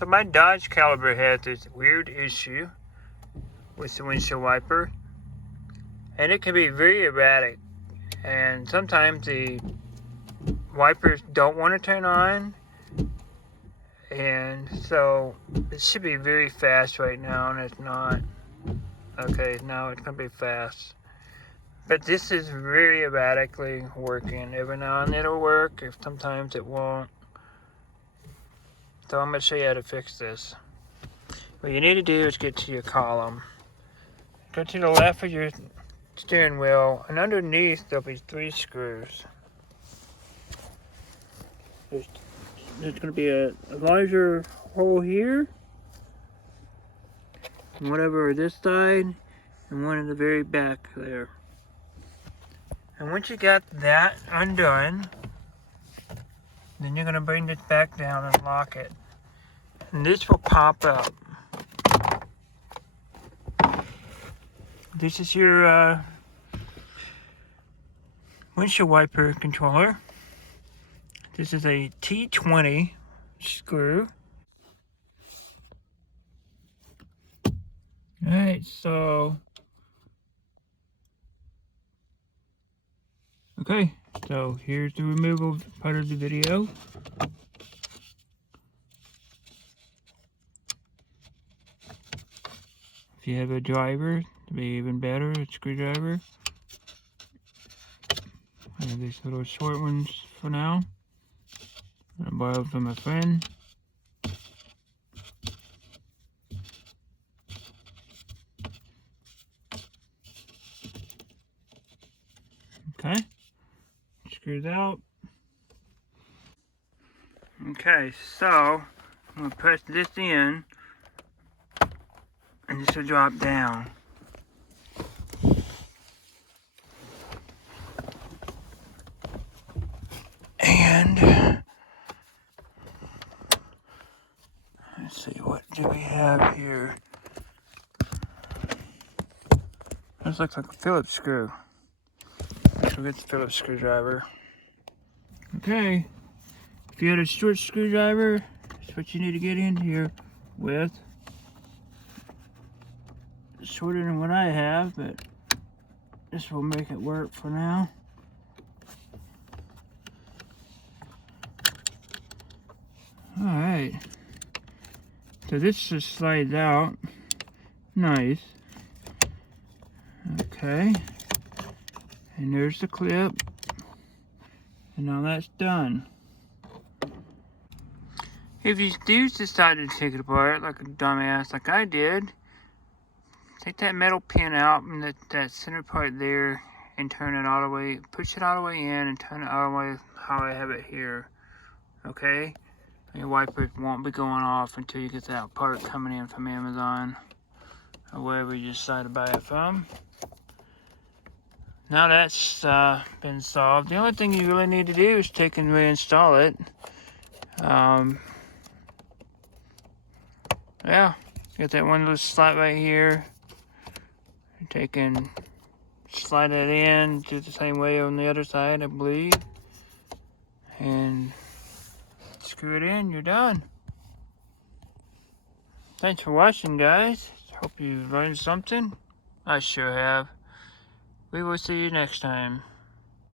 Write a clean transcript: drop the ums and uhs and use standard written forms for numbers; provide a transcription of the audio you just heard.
So my Dodge Caliber has this weird issue with the windshield wiper, and it can be very erratic, and sometimes the wipers don't want to turn on, and so it should be very fast right now, and it's not. Okay, now it's gonna be fast, but this is very erratically working. Every now and then it'll work, if sometimes it won't. So I'm going to show you how to fix this. What you need to do is get to your column. Go to the left of your steering wheel, and underneath there'll be 3 screws. There's going to be a larger hole here, and one over this side, and one in the very back there. And once you got that undone, then you're going to bring this back down and lock it. And this will pop up. This is your windshield wiper controller. This is a T20 screw. Alright, so... Okay, so here's the removal part of the video. If you have a driver, it'd be even better, a screwdriver. I have these little short ones for now. I borrowed from a friend. Okay, screws out. Okay, so I'm gonna press this in, and this will drop down. And let's see, what do we have here? This looks like a Phillips screw. So get the Phillips screwdriver. Okay, if you had a short screwdriver, that's what you need to get in here with. It's shorter than what I have, but this will make it work for now. Alright, so this just slides out. Nice. Okay, and there's the clip, and now that's done. If you do decide to take it apart like a dumbass like I did, take that metal pin out and that center part there and turn it all the way, push it all the way in and turn it all the way how I have it here. Okay? Your wiper won't be going off until you get that part coming in from Amazon or wherever you decide to buy it from. Now that's been solved. The only thing you really need to do is take and reinstall it. Yeah, got that one little slot right here. Take and slide it in, do it the same way on the other side, I believe. And screw it in, you're done. Thanks for watching, guys. Hope you learned something. I sure have. We will see you next time.